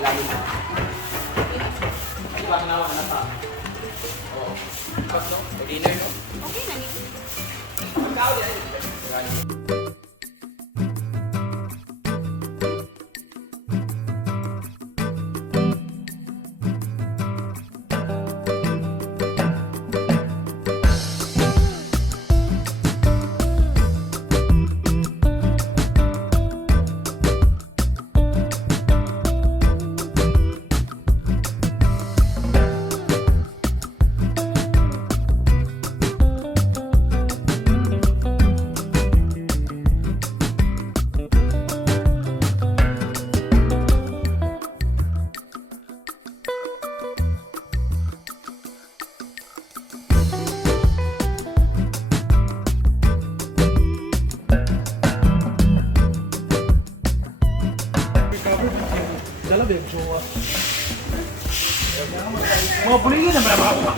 ilalim mo. Ay, baka nawa na pa. Oo. Tapos, no? Dinner, no? Okay na niyo. Ikaw, yan. Mga puligin na mga mga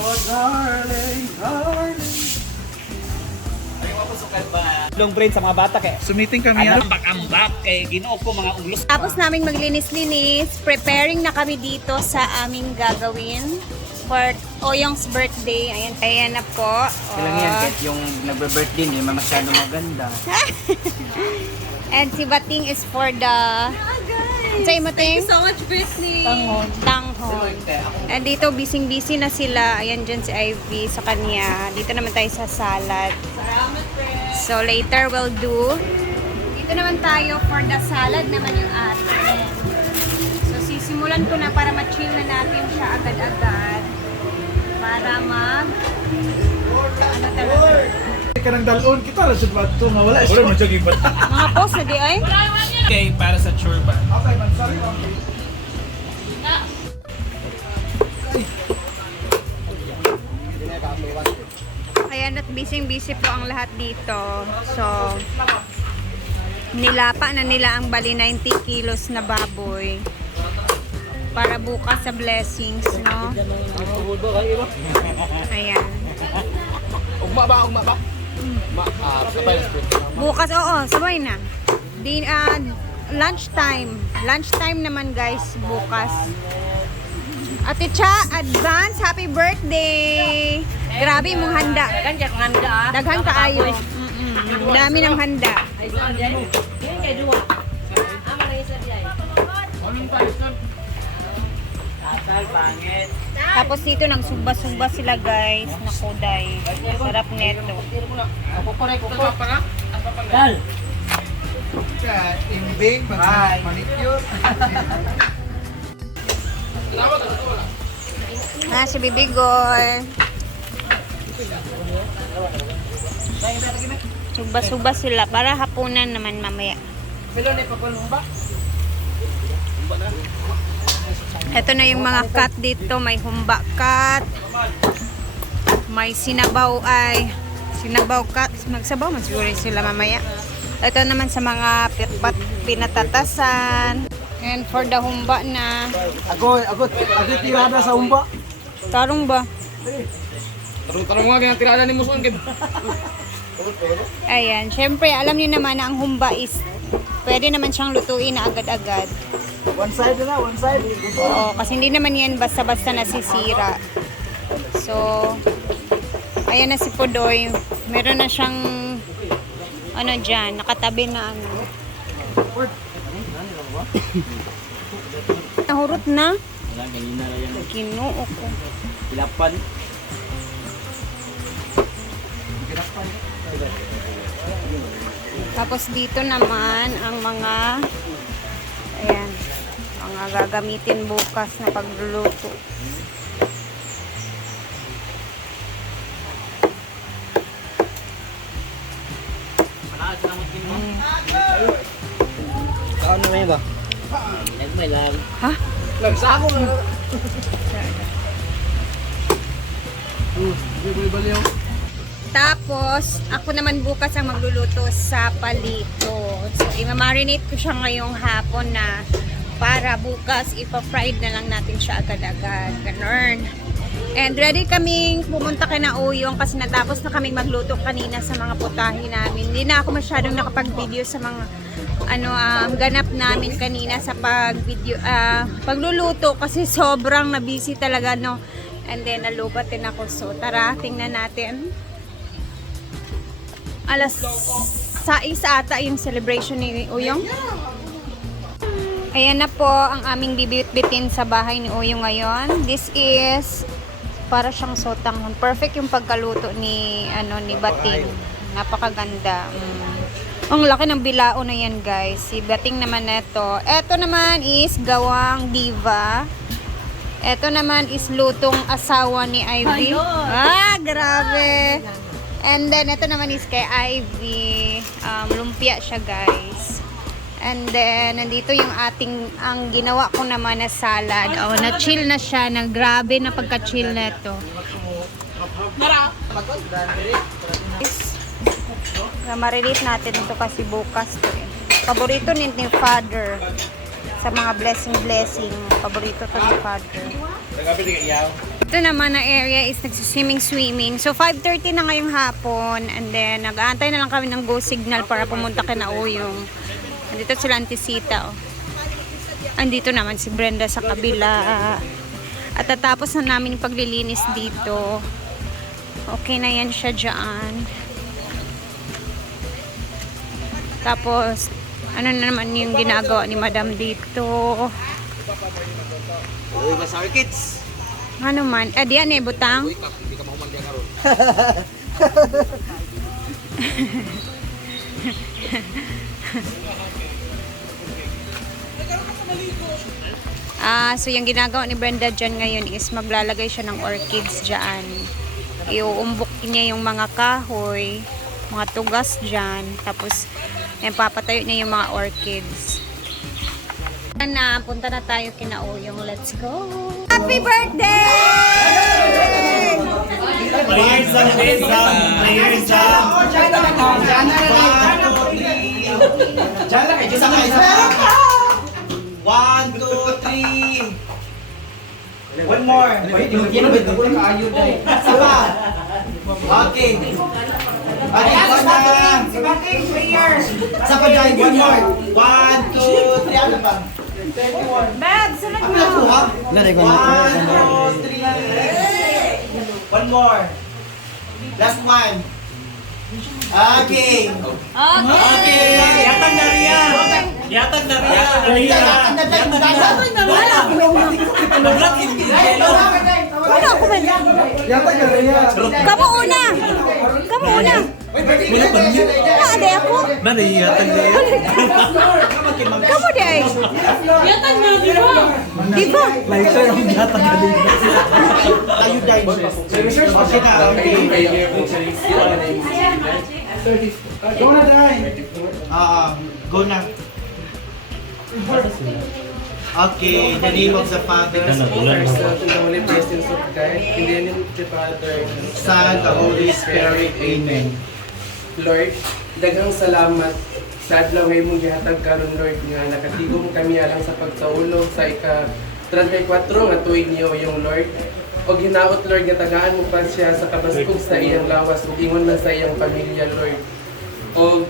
Oh, darling, darling. Long brain sa mga bata kay. Sumiting kami Ano ha. ambak-ambak kay Ginoo ko mga ulos. Tapos namin maglinis-linis, preparing na kami dito sa aming gagawin for Oyong's birthday. Ayan, ayan na po. Kailangan yan Oh. kahit yung nagbe-birthday man masyado maganda. And si Bating is for the... Say mo, Ting? so much, Britney. Tanghon. Tanghon. And dito, busy-busy na sila. Ayan dyan si Ivy sa kanya. Dito naman tayo sa salad. So, later we'll do. Dito naman tayo for the salad naman yung atin. So, sisimulan ko na para ma-chill na natin siya agad-agad. Para mag... Ano talaga? Ka ng dalon, kita lang siya ba ito? Nga wala siya. Wala siya gibat. Mga post na di ay? Okay, para sa churba. Okay, man, sorry. Okay. Ayan at busy-busy po ang lahat dito. So, nilapa na nila ang bali 90 kilos na baboy para bukas sa blessings, no? Ayan. Ugma ba? Ugma ba? Ma, ah, sabay na. Bukas, oo, sabay na. Di, ah, lunchtime. Lunchtime naman guys, bukas. Ate Cha, advance happy birthday! Grabe mong handa. Kan jak nganda. Daghan kaayo. Mm-mm. Dami ng handa. Yan kay dua. Ama lagi sa dia. Asal pangit. Tapos dito nang sumba-sumba sila guys. Nakuday. Sarap neto. Dal. Imbing, manicure. Ah, si Bibigoy. Sumba-sumba sila para hapunan naman mamaya. Ito na yung mga cut dito. May humba cut. May sinabaw ay sinabaw cut. Magsabaw man siguro sila mamaya. Ito naman sa mga pitpat pinatatasan. And for the humba na. Ako, ako, ako tirada sa umba. Tarong ba? Tarong-tarong nga ganyan tirada ni Muson. Kay Ayan. Syempre, alam niyo naman na ang humba is pwede naman siyang lutuin na agad-agad. One side na, one side. Oo, kasi hindi naman yan basta-basta nasisira. So, ayan na si Pudoy. Meron na siyang ano dyan, nakatabi na ano. Nahurot na. Wala ganina na yan. Ginoo ko. Ilapan. Tapos dito naman ang mga ayan, mga gagamitin bukas na pagluluto. Ano na ba? Nagmay lang. Ha? Nagsako na. Tapos, ako naman bukas ang magluluto sa palito. So, imamarinate ko siya ngayong hapon na para bukas ipa-fried na lang natin siya agad-agad. Ganun. And ready kaming pumunta kay na Uyong kasi natapos na kaming magluto kanina sa mga putahe namin. Hindi na ako masyadong nakapag-video sa mga ano um, ganap namin kanina sa pag-video ah, pagluluto kasi sobrang na busy talaga no. And then nalubat din ako. So tara, tingnan natin. Alas 6 ata yung celebration ni Uyong. Ayan na po ang aming bibit-bitin sa bahay ni Uyong ngayon. This is para siyang sotang. Perfect yung pagkaluto ni ano ni Bating. Napakaganda. Mm. Ang laki ng bilao na yan, guys. Si Bating naman neto. Ito naman is gawang diva. Ito naman is lutong asawa ni Ivy. Ah, grabe. And then, ito naman is kay Ivy. Um, lumpia siya, guys. And then, nandito yung ating, ang ginawa ko naman na salad. Oh, na-chill na siya. Na grabe na pagka-chill na ito. Na ma-release natin ito kasi bukas to eh. Paborito ni, ni Father. Sa mga blessing-blessing. Paborito to ni Father. Ito naman na area is nagsiswimming-swimming. So, 5.30 na ngayong hapon. And then, nag-aantay na lang kami ng go signal para pumunta kay Nauyong. Andito sila Antisita, oh. Andito naman si Brenda sa kabila. At tatapos na namin yung paglilinis dito. Okay na yan siya dyan. Tapos, ano na naman yung ginagawa ni Madam dito. Uy, ka sa kids. Ano man? Eh, diyan eh, butang. Ah, so yung ginagawa ni Brenda dyan ngayon is maglalagay siya ng orchids dyan. Iuumbok niya yung mga kahoy, mga tugas dyan. Tapos, yan, papatayo niya yung mga orchids. Na, punta na tayo kina Uyong. Let's go! Happy birthday! Players ang exam. Players ang. Diyan lang, isa ka, isa ka. One, two, three. One more. Yan ba ito? Kaayo dahil. Isa pa. Okay. Okay, one na. Isa pa dahil, one more. One, two, three. Ano ba? Bab, sunod Ano na po, mo! ha? One, two, three. One more. Last one. Okay. Okay! Yatag na riya. Yatag na riya. Yatag na riya. Naglat hindi. Una ako man. Kamu una! Kamu una! Muna pa niyo. Na, ade ako? Na riya. Kamu di ay? Yatag na, di ba? Di ba? Later ang yatag na riya. Tayo dahil. Okay na, okay. Go na dahil. Ah, go na. Okay, in the name of the Father, Son, the Holy Presence of God, in the name of the Father, Son, the Holy Spirit. Amen. Lord, daghang salamat sa adlaw mong gihatag karon Lord nga nakatigom kami alang sa pagsaulog sa ika 34 nga tuig niyo yung Lord. O ginaot Lord nga tagaan mo pa siya sa kabaskog sa iyang lawas ug ingon man sa iyang pamilya Lord. O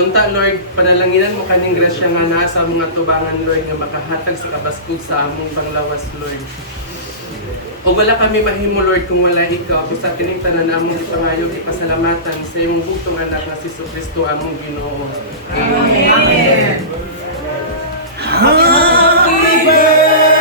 unta Lord, panalanginan mo kaning grasya nga naa sa mga tubangan Lord nga makahatag sa kabaskog sa among panglawas Lord. O wala kami mahimo Lord kung wala ikaw kung sa kining tanan among ipangayo ipasalamatan sa imong bugtong anak nga si Kristo among Ginoo. Amen. Wait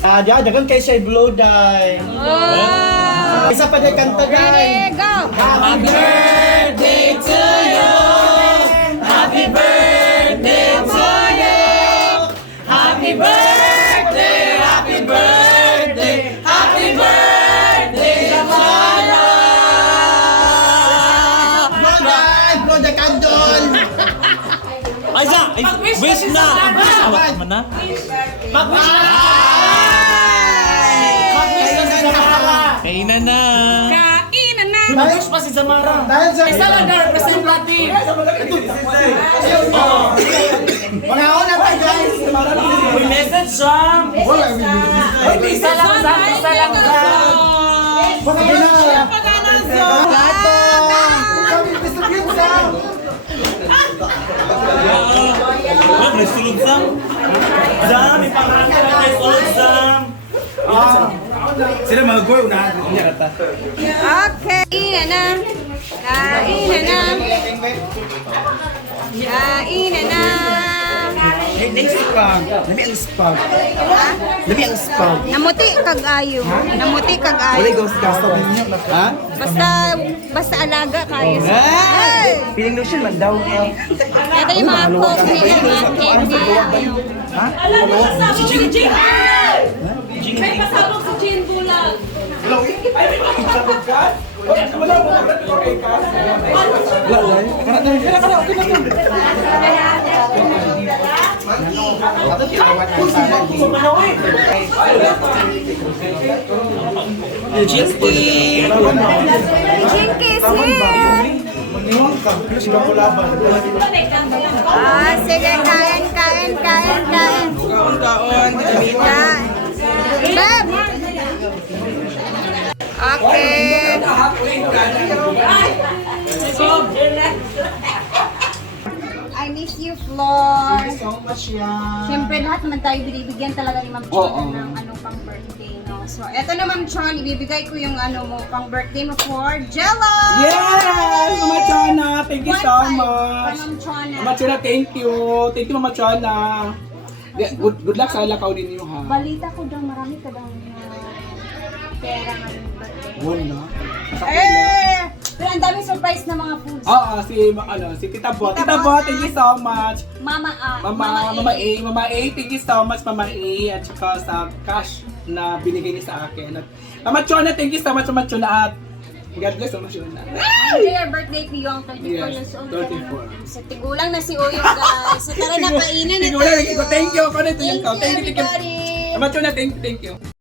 Ah, diya, dagan kay siya blow die. Wow! Isa pa din kanta guys. Ready, go! Happy birthday to you. Happy birthday Ay, sa! Ay, wish na! Ang wish awak man na. Mag-wish na! Mag-wish na si Samara! Kainan na! Kainan na! Mag-wish pa si Samara! Dahil sa... Isa lang na representative. Mga una tayo guys! May message Sam! Wala, Ay, isa lang! Isa lang Sam! Baka Mag, may sulod Sam! Sam! May pangalan ka may sulod Sam! Sila mga goy, unahan. Hindi rata. Okay. Kainan na. Kainan na. Kainan na. Next spam. Lami ang spam. Ha? Lami ang spam. Namuti kag ayo. Namuti kag Wala ayo. ghost gasto ninyo. Ha? Basta basta alaga kayo sa. Ay! Ay! Feeling lotion man daw. Ito yung mga coffee and mga candy. Si Jing Jing. May pasabog si Jing Bulag. Jinky Ah, sige, kain, kain, kain, kain. Kaon, Kain. Beb! Okay. Miss you, Flor. So much yan. Siyempre, lahat naman tayo binibigyan talaga ni Ma'am Chon ng ano pang birthday, no? So, eto na Ma'am Chon, ibibigay ko yung ano mo pang birthday mo for Jello! Yes! Mama Chona, thank you One so five much. Ma'am Chona. Mama thank you. Thank you, Mama. Yeah, Good, good luck sa lakaw ninyo, ha? Balita ko daw, marami ka daw na pera ngayong birthday. Wala. Eh! Pero ang daming surprise na mga foods. Oo, si, ma- ano, si Tita Bo. Tita Bo, thank you so much. Mama, ah, Mama, Mama A, Mama A, thank you so much, Mama A. At saka sa cash na binigay niya sa akin. At Mama Chona, thank you so much, Mama Chona. At God bless, Mama Chona. Enjoy your birthday ang 34 Yes, years old. 34. Sa tigulang na si Oyo, guys. So, tara na, kainan na Thank you, tayo. thank you. Thank you, Thank you, Thank you, thank you. everybody. Mama Chona, thank you, thank you.